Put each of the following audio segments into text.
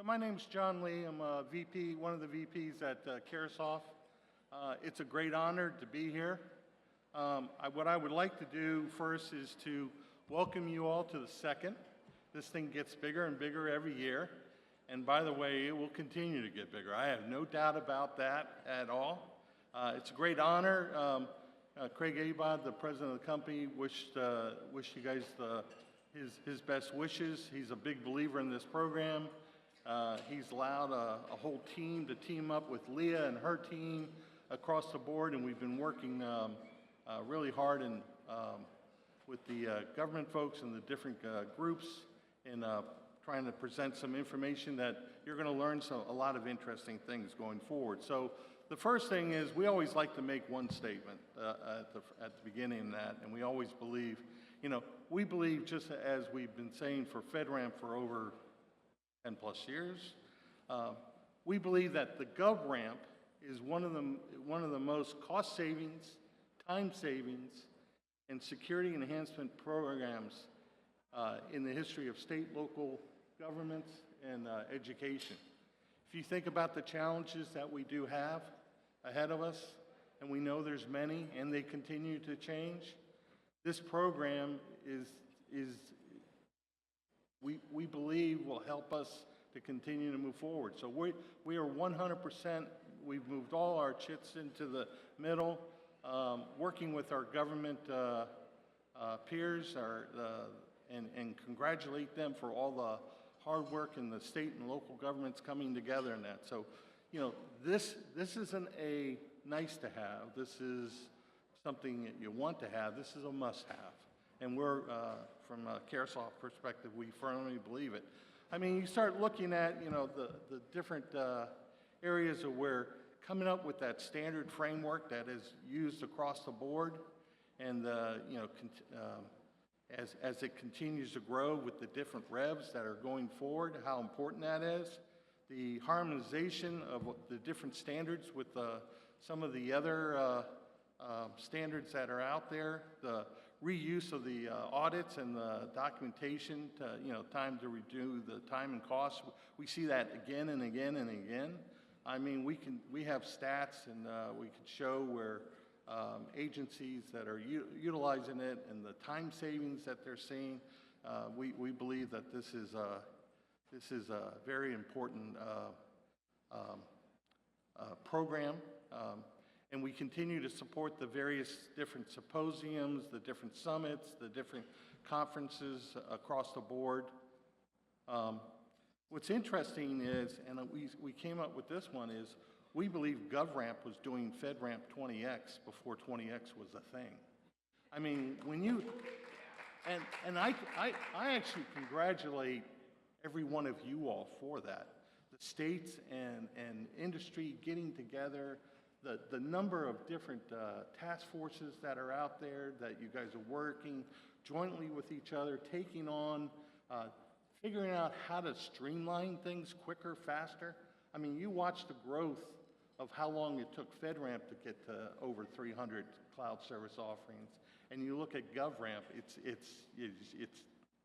So my name's John Lee. I'm a VP, one of the VPs at Carahsoft. It's a great honor to be here. What I would like to do first is to welcome you all to the second. This thing gets bigger and bigger every year. And by the way, it will continue to get bigger. I have no doubt about that at all. It's a great honor. Craig Abod, the president of the company, wished you guys his best wishes. He's a big believer in this program. He's allowed a whole team to team up with Leah and her team across the board, and we've been working really hard with the government folks and the different groups in trying to present some information that you're going to learn a lot of interesting things going forward. So the first thing is we always like to make one statement at the beginning of that, and we always believe, we believe, just as we've been saying for FedRAMP for over 10 plus years, we believe that the GovRAMP is one of the most cost savings, time savings, and security enhancement programs in the history of state, local governments, and education. If you think about the challenges that we do have ahead of us, and we know there's many, and they continue to change, this program we believe will help us to continue to move forward. So we are 100%, we've moved all our chits into the middle, working with our government peers and congratulate them for all the hard work in the state and local governments coming together in that. So, this isn't a nice to have, this is something that you want to have, this is a must have. And we're, from a Carahsoft perspective, we firmly believe it. I mean, you start looking at, the different areas of where coming up with that standard framework that is used across the board, and as it continues to grow with the different revs that are going forward, how important that is. The harmonization of the different standards with some of the other standards that are out there, the reuse of the audits and the documentation to, time to redo the time and cost. We see that again and again and again. I mean, we have stats, and we could show where agencies that are utilizing it and the time savings that they're seeing. We believe that this is a very important program. And we continue to support the various different symposiums, the different summits, the different conferences across the board. What's interesting is, and we came up with this one, is we believe GovRAMP was doing FedRAMP 20X before 20X was a thing. I mean, when you, and I actually congratulate every one of you all for that. The states and industry getting together, the number of different task forces that are out there that you guys are working jointly with each other, taking on, figuring out how to streamline things quicker, faster. I mean, you watch the growth of how long it took FedRAMP to get to over 300 cloud service offerings, and you look at GovRAMP, it's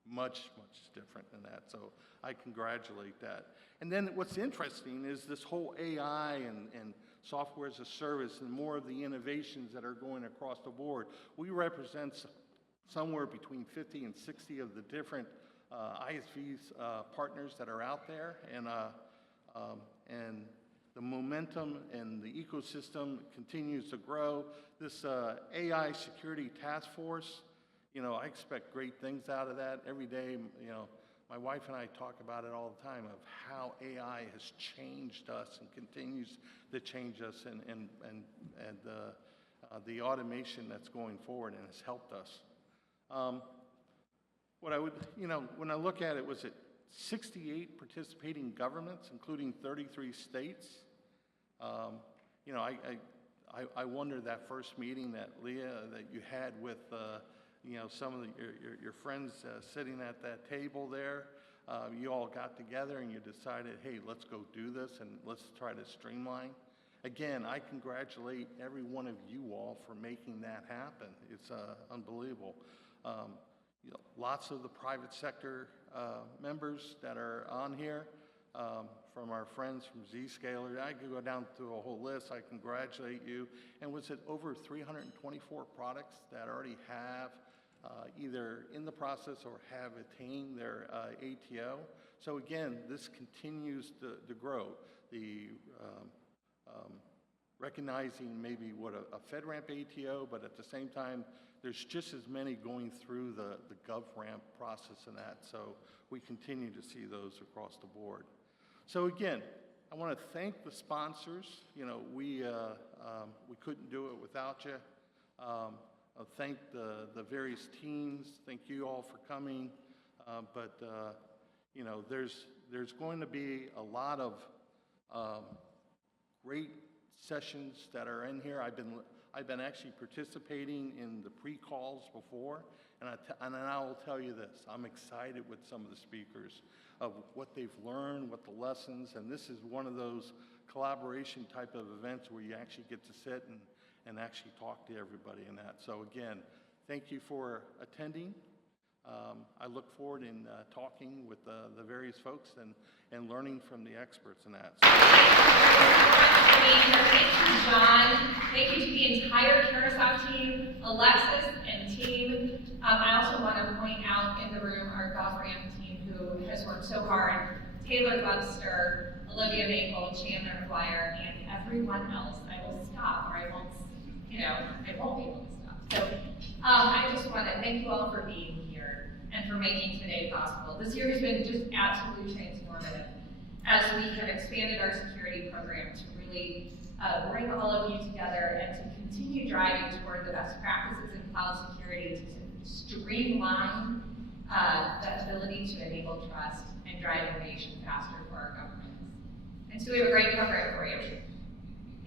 much, much different than that. So I congratulate that. And then what's interesting is this whole AI and software as a service and more of the innovations that are going across the board. We represent somewhere between 50 and 60 of the different ISVs partners that are out there, and the momentum and the ecosystem continues to grow. This AI security task force, I expect great things out of that every day. My wife and I talk about it all the time of how AI has changed us and continues to change us, and the automation that's going forward and has helped us. What I would, when I look at it, was it 68 participating governments, including 33 states. I wonder that first meeting that Leah, that you had with some of your friends sitting at that table there, you all got together and you decided, hey, let's go do this and let's try to streamline. Again, I congratulate every one of you all for making that happen. It's unbelievable. Lots of the private sector members that are on here, from our friends from Zscaler. I could go down through a whole list. I congratulate you. And was it over 324 products that already have either in the process or have attained their ATO? So again, this continues to grow. The recognizing maybe what a FedRAMP ATO, but at the same time, there's just as many going through the GovRAMP process and that. So we continue to see those across the board. So again, I want to thank the sponsors. You know, we couldn't do it without you. I'll thank the various teams. Thank you all for coming. You know, there's going to be a lot of great sessions that are in here. I've been actually participating in the pre-calls before, and I will tell you this: I'm excited with some of the speakers of what they've learned, what the lessons, and this is one of those collaboration type of events where you actually get to sit and actually talk to everybody and that. So again, thank you for attending. I look forward in talking with the various folks and learning from the experts in that. Thank you, John. Thank you to the entire Carahsoft team, Alexis and team. I also want to point out in the room our GovRAMP team who has worked so hard. Taylor Webster, Olivia Maple, Chandler McGuire, and everyone else. I will stop, or I won't be able to stop. So I just want to thank you all for being here and for making today possible. This year has been just absolutely transformative as we have expanded our security program to really bring all of you together and to continue driving toward the best practices in cloud security to streamline the ability to enable trust and drive innovation faster for our governments. And so we have a great program for you.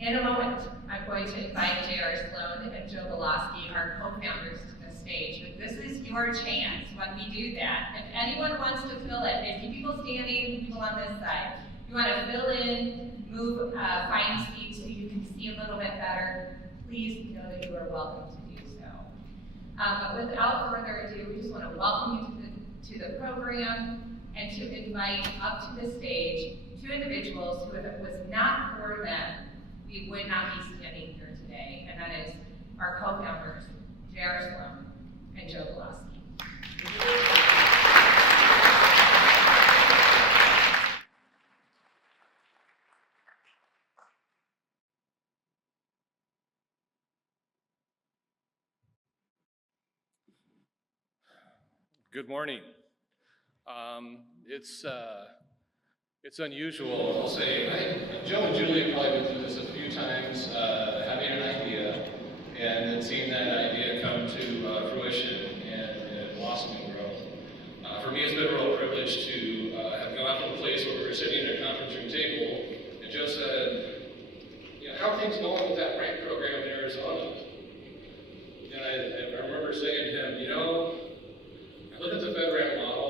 In a moment, I'm going to invite J.R. Sloan and Joe Bielawski, our co-founders, to the stage. But this is your chance when we do that. If anyone wants to fill in, there's people standing, people on this side. You want to fill in, move, find seats so you can see a little bit better, please know that you are welcome to do so. But without further ado, we just want to welcome you to the program and to invite up to the stage two individuals who, if it was not for them, we would not be standing here today, and that is our co-founders, J.R. Sloan and Joe Bielawski. Good morning. It's unusual, I'll say. Joe and Julie have probably been through this a few times, having an idea and then seeing that idea come to fruition and blossom and grow. For me, it's been a real privilege to have gone from a place where we were sitting at a conference room table and Joe said, you know, how are things going with that grant program in Arizona? And I remember saying to him, you know, I look at the FedRAMP model,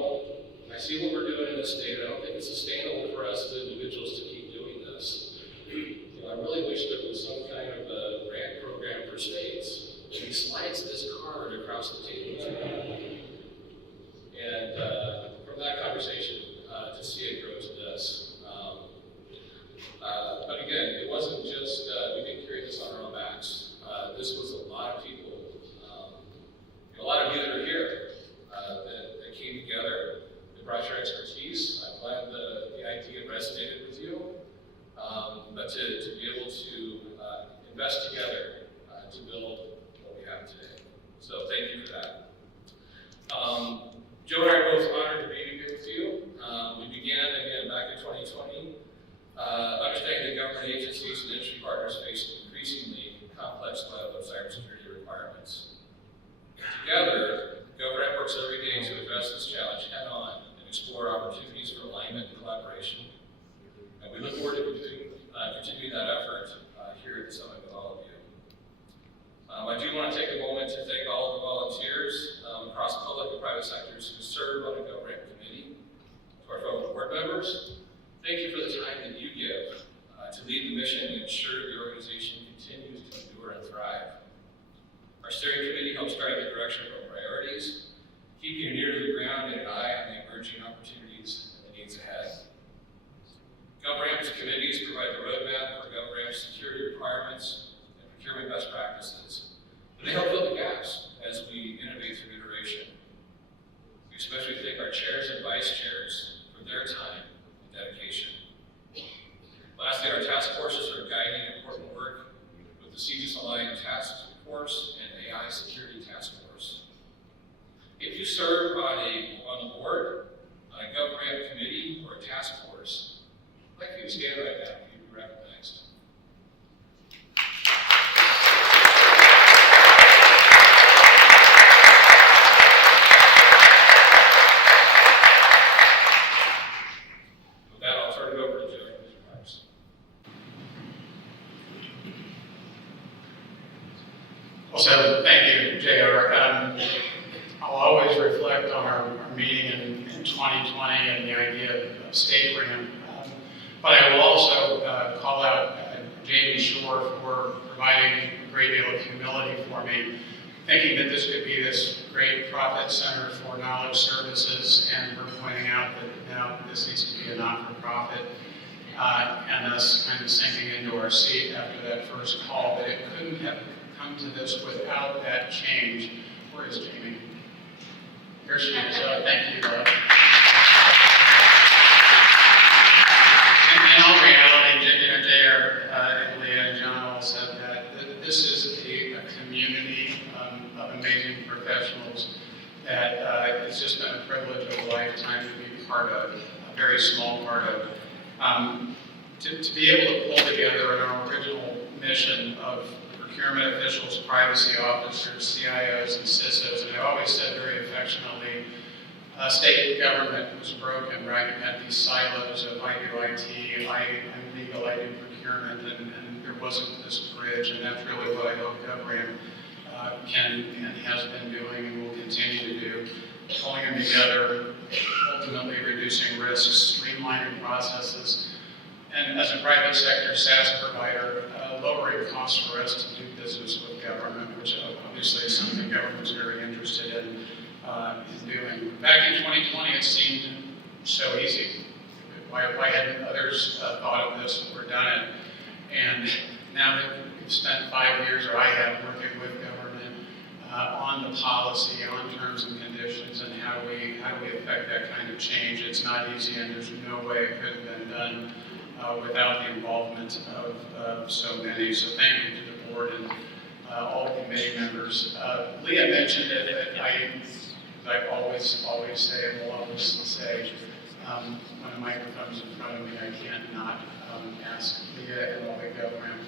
I see what we're doing in this state. I don't think it's sustainable for us as individuals to keep doing this. You know, I really wish there was some kind of a grant program for states. And he slides this card across the table to me. And from that conversation, to see it grow to this. But again, it wasn't just, we didn't carry this on our own backs. This was a lot of people. A lot of you that are here that came together. Brought your expertise. I'm glad the idea resonated with you. But to be able to invest together to build what we have today. So thank you for that. Joe and I are both honored to be here with you. We began again back in 2020, understanding that government agencies and industry partners face increasingly complex web of cybersecurity requirements. Together, GovRAMP works every day to address this challenge head on. Explore opportunities for alignment and collaboration. And we look forward to continuing that effort here at the Summit with all of you. I do want to take a moment to thank all of the volunteers across public and private sectors who serve on the GovRAMP committee. To our fellow board members, thank you for the time that you give to lead the mission and ensure the organization continues to endure and thrive. Our steering committee helps drive the direction of our priorities, keep you near to the ground and an eye on the emerging opportunities and the needs ahead. committees provide the roadmap for GovRAMP security requirements and procurement best practices. But they help fill the gaps as we innovate through iteration. We especially thank our chairs and vice chairs for their time and dedication. Lastly, our task forces are guiding important work with the CGIS Aligned Task Force and AI Security Task Force. If you serve on the board, on a GovRAMP committee, or a task force, I'd like you to stand right now if you'd be recognized. With that, I'll turn it over to Joe for his remarks. Well, so thank you, JR. I'll always reflect on our meeting in 2020 and the idea of state grant. But I will also call out Jamie Shore for providing a great deal of humility for me, thinking that this could be this great profit center for knowledge services, and her pointing out that now this needs to be a not-for-profit, and us kind of sinking into our seat after that first call, that it couldn't have come to this without that change. Where is Jamie? Here she is. Thank you, Doug. In all reality, JR and Leah and John all said that this is a community of amazing professionals that it's just been a privilege of a lifetime to be part of, a very small part of. To be able to pull together in our original mission of procurement officials, privacy officers, CIOs, and CISOs, and I always said very affectionately, state government was broken, right? You had these silos of I do IT, I'm legal, I do procurement, and there wasn't this bridge, and that's really what I hope GovRAMP can and has been doing and will continue to do, pulling them together, ultimately reducing risks, streamlining processes, and as a private sector SaaS provider, lowering costs for us to do business with government, which obviously is something government's very interested in doing. Back in 2020, it seemed so easy. Why hadn't others thought of this or done it? And now that we've spent 5 years, or I have, working with government on the policy, on terms and conditions, and how do we affect that kind of change, it's not easy, and there's no way it could have been done without the involvement of so many. So thank you to the board and all committee members. Leah mentioned it, that I always say, and will always say, when a microphone's in front of me, I can't not ask Leah and all the GovRAMP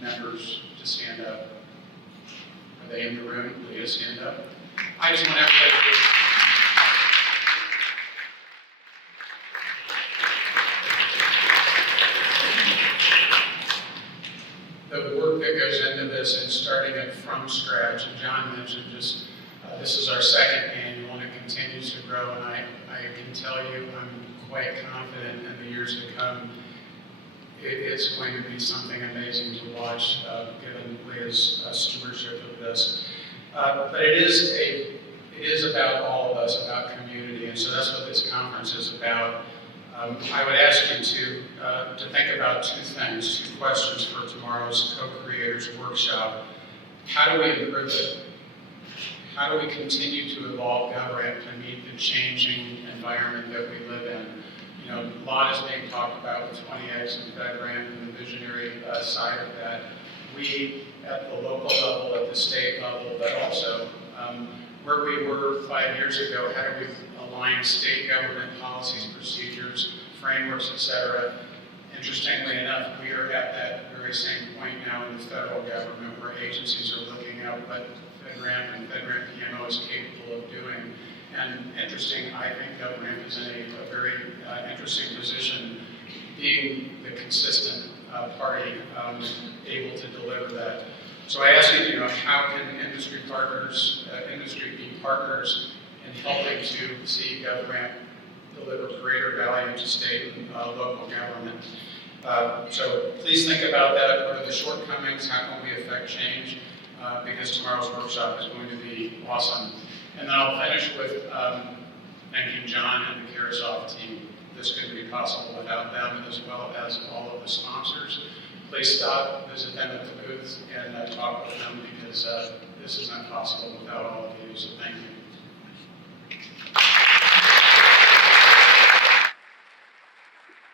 members to stand up. Are they in the room? Leah, stand up. I just want everybody to the work that goes into this and starting it from scratch. And John mentioned just this is our second annual, and it continues to grow. And I can tell you, I'm quite confident in the years to come, it's going to be something amazing to watch, given Leah's stewardship of this. But it is about all of us, about community, and so that's what this conference is about. I would ask you to think about two things, two questions for tomorrow's co-creators workshop. How do we improve it? How do we continue to evolve GovRAMP to meet the changing environment that we live in? You know, a lot is being talked about with 20X and FedRAMP and the visionary side of that. We, at the local level, at the state level, but also where we were 5 years ago, how do we align state government policies, procedures, frameworks, et cetera. Interestingly enough, we are at that very same point now in the federal government where agencies are looking at what FedRAMP and FedRAMP PMO is capable of doing. And interesting, I think GovRAMP is in a very interesting position, being the consistent party able to deliver that. So I ask you, how can industry be partners in helping to see GovRAMP deliver greater value to state and local government? So please think about that. What are the shortcomings? How can we affect change? Because tomorrow's workshop is going to be awesome. And then I'll finish with thanking John and the Carahsoft team. this couldn't be possible without them, as well as all of the sponsors. Please stop, visit them at the booth, and talk with them, because this is not possible without all of you, so thank you.